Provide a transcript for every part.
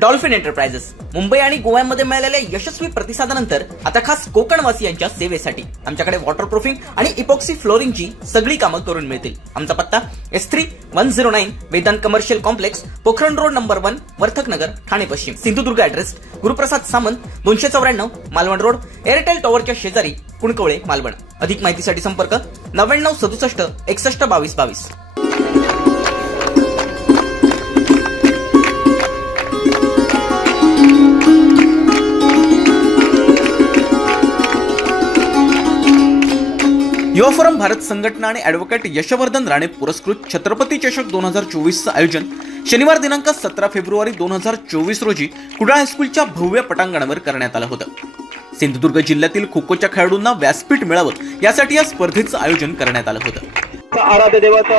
Dolphin enterprises Mumbai आणि गोव्यामध्ये मिळालेल्या यशस्वी प्रतिसादानंतर आता खास कोकणवासियांच्या सेवेसाठी आमच्याकडे वॉटरप्रूफिंग आणि इपॉक्सी फ्लोरिंगची सगळी कामं करून मिळतील। आमचा पत्ता S3109 Vedant commercial complex, Pokhran road number 1, Vartaknagar, Thane पश्चिम, Sindhudurg. Address Guruprasad Samant 294 Malvan road, Airtel टॉवरच्या शेजारी, कुणकवळे, मालवण। अधिक माहितीसाठी संपर्क 9967 61 22 22। युवा फोरम भारत संघटना आणि ॲडव्होकेट यशवर्धन राणे पुरस्कृत छत्रपती चषक 2024चं आयोजन शनिवार दिनांक 17 फेब्रुवारी 2024 रोजी कुडाळ हायस्कूलच्या भव्य पटांगणावर करण्यात आलं होतं। सिंधुदुर्ग जिल्ह्यातील खो खोच्या खेळाडूंना व्यासपीठ मिळावं यासाठी या स्पर्धेचं आयोजन करण्यात आलं होतं। आराध्य दैवत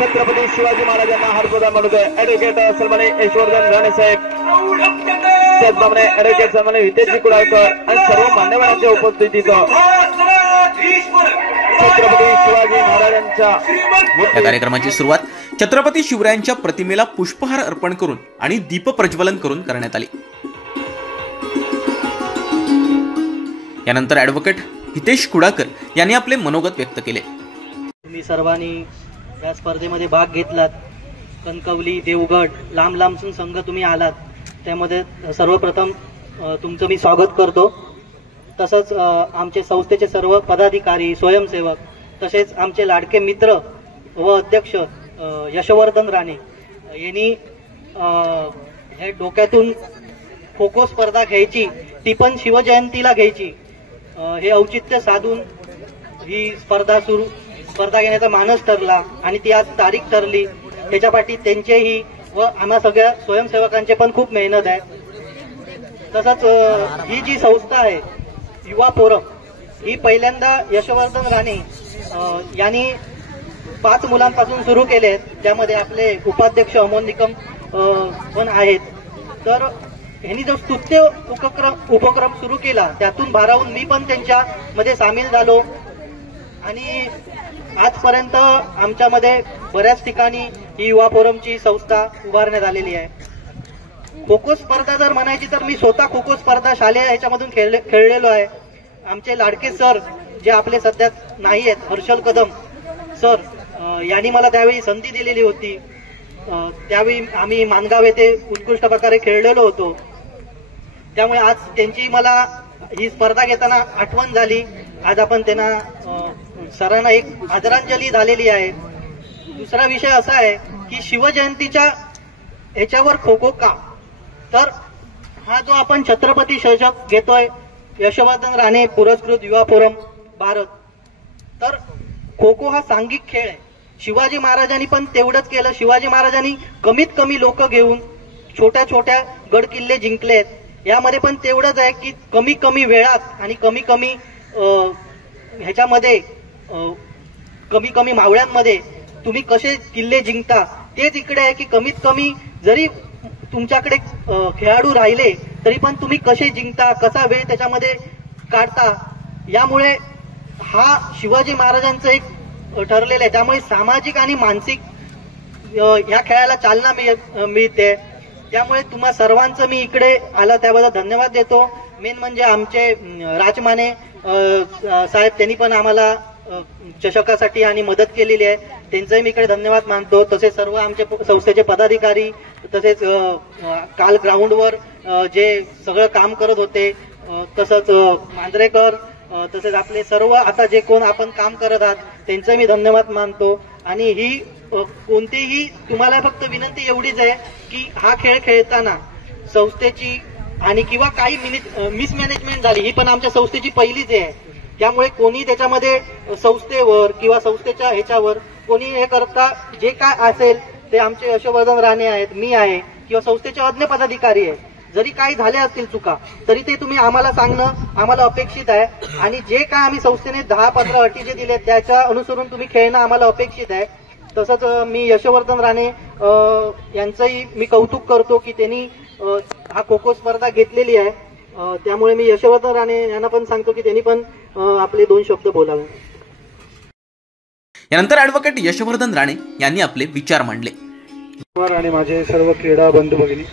छत्रपती शिवाजी महाराजांना हार्दिक मनोदय ॲडव्होकेट सन्माननीय यशवर्धन राणे साहेब, सन्माननीय ॲडव्होकेट सन्माननीय हितेशजी कुडाळकर आणि सर्व मान्यवरांच्या उपस्थितीत छत्रपती शिवाजी महाराजांच्या या कार्यक्रमाची सुरुवात छत्रपती शिवरायांच्या प्रतिमेला पुष्पहार अर्पण करून आणि दीप प्रज्वलन करून करण्यात आली। यानंतर ॲडव्होकेट हितेश कुडाळकर यांनी आपले मनोगत व्यक्त केले। तुम्ही सर्वांनी या स्पर्धेमध्ये भाग घेतलात। कणकवली, देवगड, लांब लांबून संघ तुम्ही आलात, त्यामध्ये सर्वप्रथम तुमचं मी स्वागत करतो। तसंच आमचे संस्थेचे सर्व पदाधिकारी, स्वयंसेवक, तसेच आमचे लाडके मित्र व अध्यक्ष यशवर्धन राणे यांनी हे डोक्यातून खो खो स्पर्धा घ्यायची, ती पण शिवजयंतीला घ्यायची, हे औचित्य साधून ही स्पर्धा घेण्याचा मानस ठरला आणि ती आज तारीख ठरली। त्याच्यापाठी त्यांचेही व आम्हा सगळ्या स्वयंसेवकांचे पण खूप मेहनत आहे। तसंच ही जी संस्था आहे युवा फोरम, ही पहिल्यांदा यशवर्धन राणे यांनी 5 मुलांपासून सुरू केले आहेत, त्यामध्ये आपले उपाध्यक्ष अमोल निकम पण आहेत। तर यांनी जो स्तुत्य उपक्रम सुरू केला, त्यातून भारावून मी पण त्यांच्यामध्ये सामील झालो आणि आजपर्यंत आमच्यामध्ये बऱ्याच ठिकाणी ही युवा फोरमची संस्था उभारण्यात आलेली आहे। खो खो स्पर्धा जर म्हणायची तर मी स्वतः खो खो स्पर्धा शालेय ह्याच्यामधून खेळलेलो आहे। आमचे लाडके सर जे आपले सध्या नाही आहेत, हर्षल कदम सर, यांनी मला त्यावेळी संधी दिलेली होती। त्यावेळी आम्ही मानगाव येथे उत्कृष्ट प्रकारे खेळलेलो होतो, त्यामुळे आज त्यांची मला ही स्पर्धा घेताना आठवण झाली। आज आपण त्यांना सरांना एक आदरांजली झालेली आहे। दुसरा विषय असा आहे की शिवजयंतीच्या ह्याच्यावर खो खो का, तर हा जो आपण छत्रपती चषक घेतोय यशवर्धन राणे पुरस्कृत युवा फोरम भारत, तर खो खो हा सांघिक खेळ आहे। शिवाजी महाराजांनी पण तेवढंच केलं। शिवाजी महाराजांनी कमीत कमी लोक घेऊन छोट्या छोट्या गड किल्ले जिंकलेत। यामध्ये पण तेवढंच आहे की कमी कमी वेळात आणि कमी कमी ह्याच्यामध्ये कमी कमी मावळ्यांमध्ये तुम्ही कसे किल्ले जिंकता, तेच इकडे आहे की कमीत कमी जरी तुमच्याकडे खेळाडू राहिले तरी पण तुम्ही कसे जिंकता, कसा वेळ त्याच्यामध्ये काढता। यामुळे हा शिवाजी महाराजांचं एक ठरलेलं आहे। त्यामुळे सामाजिक आणि मानसिक या खेळाला चालना मिळते। त्यामुळे तुम्हा सर्वांचं मी इकडे आला त्याबद्दल धन्यवाद देतो। मेन म्हणजे आमचे राजमाने साहेब, त्यांनी पण आम्हाला चषकासाठी आणि मदत केलेली आहे, त्यांचंही मी इकडे धन्यवाद मानतो। तसेच सर्व आमचे संस्थेचे पदाधिकारी, तसेच काल ग्राउंडवर जे सगळं काम करत होते, तसंच मांजरेकर, तसेच आपले सर्व आता जे कोण आपण काम करत आहात त्यांचं मी धन्यवाद मानतो। आणि ही कोणतीही तुम्हाला फक्त विनंती एवढीच आहे की हा खेळ खेळताना संस्थेची आणि किंवा काही मिसमॅनेजमेंट झाली, ही पण आमच्या संस्थेची पहिलीच आहे। त्यामुळे कोणी त्याच्यामध्ये संस्थेवर किंवा संस्थेच्या ह्याच्यावर कोणी हे करता, जे काय असेल ते आमचे यशवर्धन राणे आहेत, मी आहे किंवा संस्थेचे अज्ञ पदाधिकारी आहे, जरी काही झाल्या असतील चुका तरी ते तुम्ही आम्हाला सांगणं आम्हाला अपेक्षित आहे। आणि जे काय आम्ही संस्थेने 10-15 अटी जे दिले त्याच्या अनुसरून तुम्ही खेळणं आम्हाला अपेक्षित आहे। तसंच मी यशवर्धन राणे यांचंही मी कौतुक करतो की त्यांनी हा खो खो स्पर्धा घेतलेली आहे। त्यामुळे मी यशवर्धन राणे यांना पण सांगतो की त्यांनी पण आपले 2 शब्द बोलावे। यानंतर ॲडव्होकेट यशवर्धन राणे यांनी आपले विचार मांडले। आणि माझे सर्व क्रीडा बंधू भगिनी,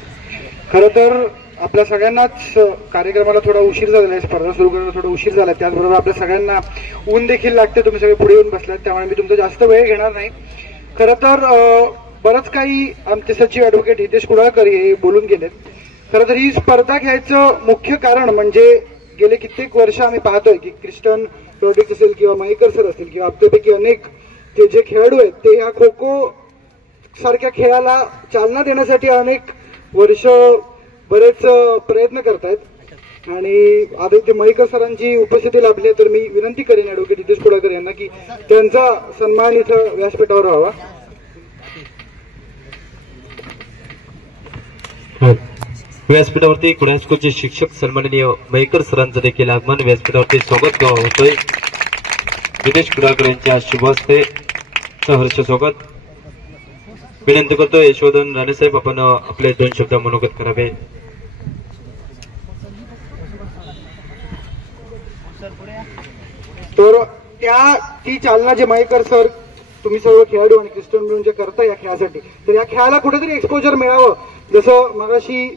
खरं तर आपल्या सगळ्यांनाच कार्यक्रमाला थोडा उशीर झालेला आहे, स्पर्धा सुरू करायला थोडा उशीर झाला. त्याचबरोबर आपल्या सगळ्यांना ऊन देखील लागते, तुम्ही सगळे पुढे येऊन बसलात, त्यामुळे मी तुमचा जास्त वेळ घेणार नाही. खरं तर बरंच काही आमचे सचिव ॲडव्होकेट हितेश कुडाळकर हे बोलून गेलेत. खरं तर ही स्पर्धा घ्यायचं मुख्य कारण म्हणजे गेले कित्येक वर्ष आम्ही पाहतोय की क्रिस्टन प्रोडिक्ट असेल किंवा मयेकर सर असतील किंवा आपल्यापैकी अनेक ते जे खेळाडू आहेत ते ह्या खो खो सारख्या खेळाला चालना देण्यासाठी अनेक वर्ष बरेच प्रयत्न करतायत आणि आता इथे मयेकर सरांची उपस्थिती लाभली आहे, तर मी विनंती करेन ॲडव्होकेट हितेश कुडाळकर यांना की त्यांचा सन्मान इथं व्यासपीठावर व्हावा. व्यासपीठावरती कुडाळ स्कूलचे शिक्षक सन्माननीय मयेकर सरांचं देखील आगमन व्यासपीठावरती स्वागत होतोय. हितेश कुडाळकर यांच्या शुभ हस्ते सहर्ष स्वागत. विनंती करतो यशोधन राणेसाहेब आपण आपले 2 शब्द मनोगत करावे. तर ती चालना जे मयेकर सर तुम्ही सर्व खेळाडू आणि क्रिस्टन मिळून जे करता या खेळासाठी, तर या खेळाला कुठेतरी एक्सपोजर मिळावं. जसं मगाशी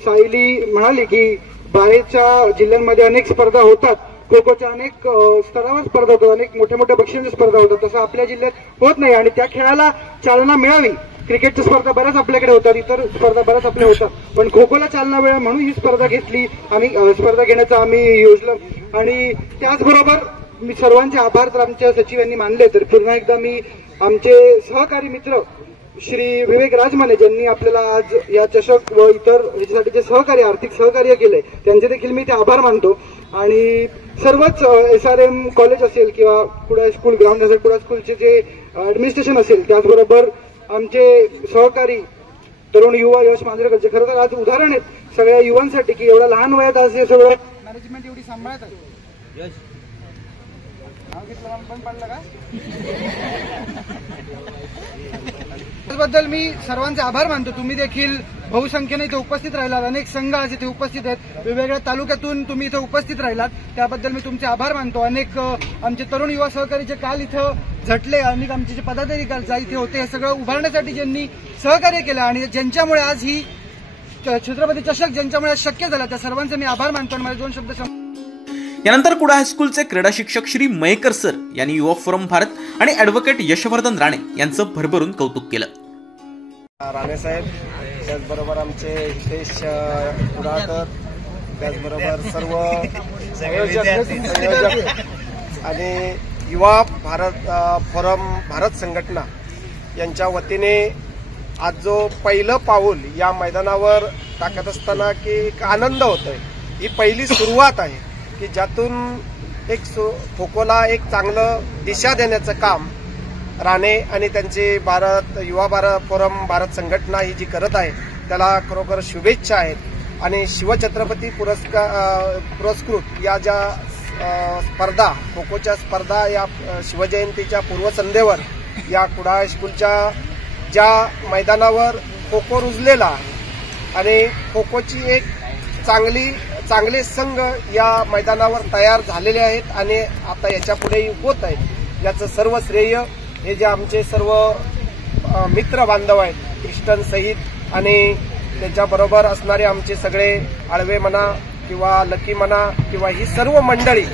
सायली म्हणाली की बाहेरच्या जिल्ह्यांमध्ये अनेक स्पर्धा होतात, खो खोच्या अनेक स्तरावर स्पर्धा होतात, अनेक मोठ्या मोठ्या बक्षिसांच्या स्पर्धा होतात, तसं आपल्या जिल्ह्यात होत नाही आणि त्या खेळाला चालना मिळावी. क्रिकेटच्या स्पर्धा बऱ्याच आपल्याकडे होतात, इतर स्पर्धा बऱ्याच आपल्या होतात, पण खो खोला चालना मिळावी म्हणून ही स्पर्धा घेतली आम्ही, स्पर्धा घेण्याचं आम्ही योजलं. आणि त्याचबरोबर मी सर्वांचे आभार तर आमच्या सचिव यांनी मानले, तर पुन्हा एकदा मी आमचे सहकारी मित्र श्री विवेक राजमाने ज्यांनी आपल्याला आज या चषक व इतर याच्यासाठी जे सहकार्य आर्थिक सहकार्य केले त्यांचे देखील मी ते आभार मानतो. आणि सर्वच SRM कॉलेज असेल किंवा कुडाळ स्कूल ग्राउंड असेल, कुडाळ स्कूलचे जे ऍडमिनिस्ट्रेशन असेल, त्याचबरोबर आमचे सहकारी तरुण युवा यश मांजरेकरचे खरं तर आज उदाहरण आहेत सगळ्या युवांसाठी की एवढ्या लहान वयात आज हे सगळं मॅनेजमेंट एवढी सांभाळत आहे. त्याबद्दल मी सर्वांचे आभार मानतो. तुम्ही देखील बहुसंख्येने इथे उपस्थित राहिलात, अनेक संघ आज इथे उपस्थित आहेत, वेगवेगळ्या तालुक्यातून तुम्ही इथे उपस्थित राहिलात, त्याबद्दल मी तुमचे आभार मानतो. अनेक आमचे तरुण युवा सहकारी जे काल इथं झटले, अनेक आमचे जे पदाधिकारी इथे होते, हे सगळं उभारण्यासाठी ज्यांनी सहकार्य केलं आणि ज्यांच्यामुळे आज ही छत्रपती चषक ज्यांच्यामुळे शक्य झाला, त्या सर्वांचे मी आभार मानतो. आणि माझे 2 शब्द यानंतर कुडाळ हायस्कूलचे क्रीडा शिक्षक श्री मयेकर सर यांनी युवा फोरम भारत आणि ॲडव्होकेट यशवर्धन राणे यांचं भरभरून कौतुक केलं. राणेसाहेब, त्याचबरोबर आमचे हितेश कुडाळकर, त्याचबरोबर सर्व संयोजक आणि युवा भारत फोरम भारत संघटना यांच्या वतीने आज जो पहिलं पाऊल या मैदानावर टाकत असताना की एक आनंद होतोय. ही पहिली सुरुवात आहे की ज्यातून एक खो खोला एक चांगलं दिशा देण्याचं काम राणे आणि त्यांची युवा भारत फोरम भारत संघटना ही जी करत आहे त्याला खरोखर शुभेच्छा आहेत. आणि शिवछत्रपती पुरस्कृत या ज्या स्पर्धा खो खोच्या स्पर्धा या शिवजयंतीच्या पूर्वसंध्येवर या कुडाळ स्कूलच्या ज्या मैदानावर खो खो रुजलेला आहे आणि खो खोची एक चांगले संघ या मैदानावर तयार झालेले आहेत आणि आता याच्या पुढेही होत आहेत. याचं सर्व श्रेय हे जे आमचे सर्व मित्र बांधव आहेत, क्रिस्टन सहित आणि त्याच्याबरोबर असणारे आमचे सगळे आळवे म्हणा किंवा लकी म्हणा किंवा ही सर्व मंडळी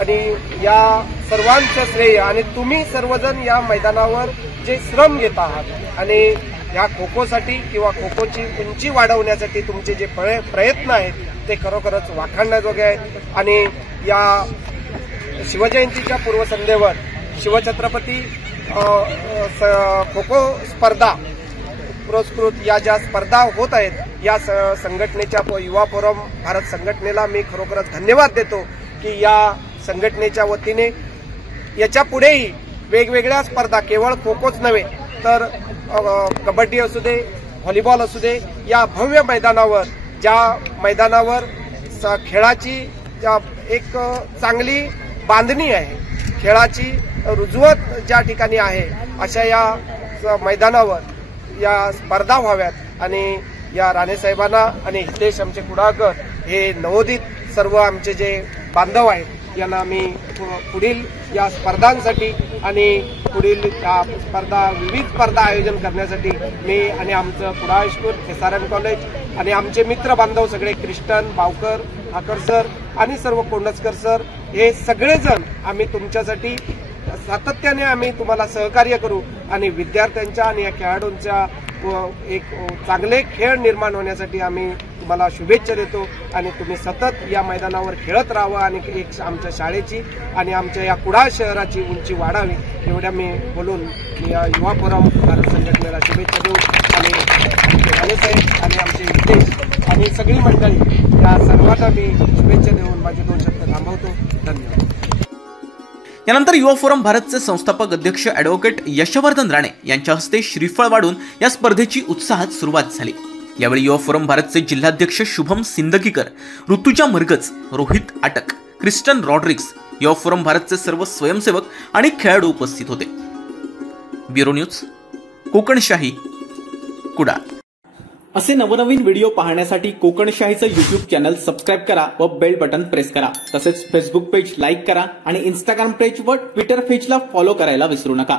आणि या सर्वांचं श्रेय. आणि तुम्ही सर्वजण या मैदानावर जे श्रम घेत आहात आणि या खो खोसाठी किंवा खो खोची उंची वाढवण्यासाठी तुमचे जे प्रयत्न आहेत ते खरोखरच वाखाणण्याजोगे आहेत. आणि या शिवजयंतीच्या पूर्वसंध्येवर शिवछत्रपती खो खो स्पर्धा पुरस्कृत या ज्या स्पर्धा होत आहेत या संघटनेच्या युवा फोरम भारत संघटनेला मी खरोखरच धन्यवाद देतो की या संघटनेच्या वतीने याच्या पुढेही वेगवेगळ्या स्पर्धा केवळ खो खोच नव्हे तर कबड्डी असू दे, व्हॉलीबॉल असू दे, या भव्य मैदानावर ज्या मैदानावर खेळाची एक चांगली बांधणी आहे, खेळाची रुजवत ज्या ठिकाणी आहे अशा या मैदानावर या स्पर्धा व्हाव्यात. आणि या राणेसाहेबांना आणि हितेश आमचे कुडाळकर हे नवोदित सर्व आमचे जे बांधव आहेत यांना आम्ही पुढील या स्पर्धांसाठी आणि पुढील विविध स्पर्धा आयोजन करण्यासाठी मी आणि आमचं कुडाळ हायस्कूल, SRM कॉलेज आणि आमचे मित्र बांधव सगळे क्रिस्टन, बावकर, ठाकर सर आणि सर्व कोंडसकर सर हे सगळेजण आम्ही तुमच्यासाठी सातत्याने आम्ही तुम्हाला सहकार्य करू आणि विद्यार्थ्यांच्या आणि या खेळाडूंच्या एक चांगले खेळ निर्माण होण्यासाठी आम्ही तुम्हाला शुभेच्छा देतो आणि तुम्ही सतत या मैदानावर खेळत राहावं आणि एक आमच्या शाळेची आणि आमच्या या कुडाळ शहराची उंची वाढावी एवढ्या मी बोलून या युवा फोरम भारत संघटनेला शुभेच्छा देऊ आणि आमचे राणेसाहेब आणि आमचे हितेश आणि सगळी मंडळी या सर्वांना मी शुभेच्छा देऊन माझे 2 शब्द थांबवतो. धन्यवाद. यानंतर युवा फोरम भारतचे संस्थापक अध्यक्ष ॲडव्होकेट यशवर्धन राणे यांच्या हस्ते श्रीफळ वाढून या स्पर्धेची उत्साहात सुरुवात झाली. यावेळी युवा फोरम भारतचे जिल्हाध्यक्ष शुभम सिंदगीकर, ऋतुजा मरगज, रोहित आटक, क्रिस्टन रॉड्रिक्स, युवा फोरम भारतचे सर्व स्वयंसेवक आणि खेळाडू उपस्थित होते. Bureau news, Kokanshahi, Kudal. असे नवनवीन व्हिडिओ पाहण्यासाठी कोकणशाहीचं YouTube चॅनल सबस्क्राईब करा व बेल बटन प्रेस करा. तसेच फेसबुक पेज लाईक करा आणि इंस्टाग्राम पेज व ट्विटर पेजला फॉलो करायला विसरू नका.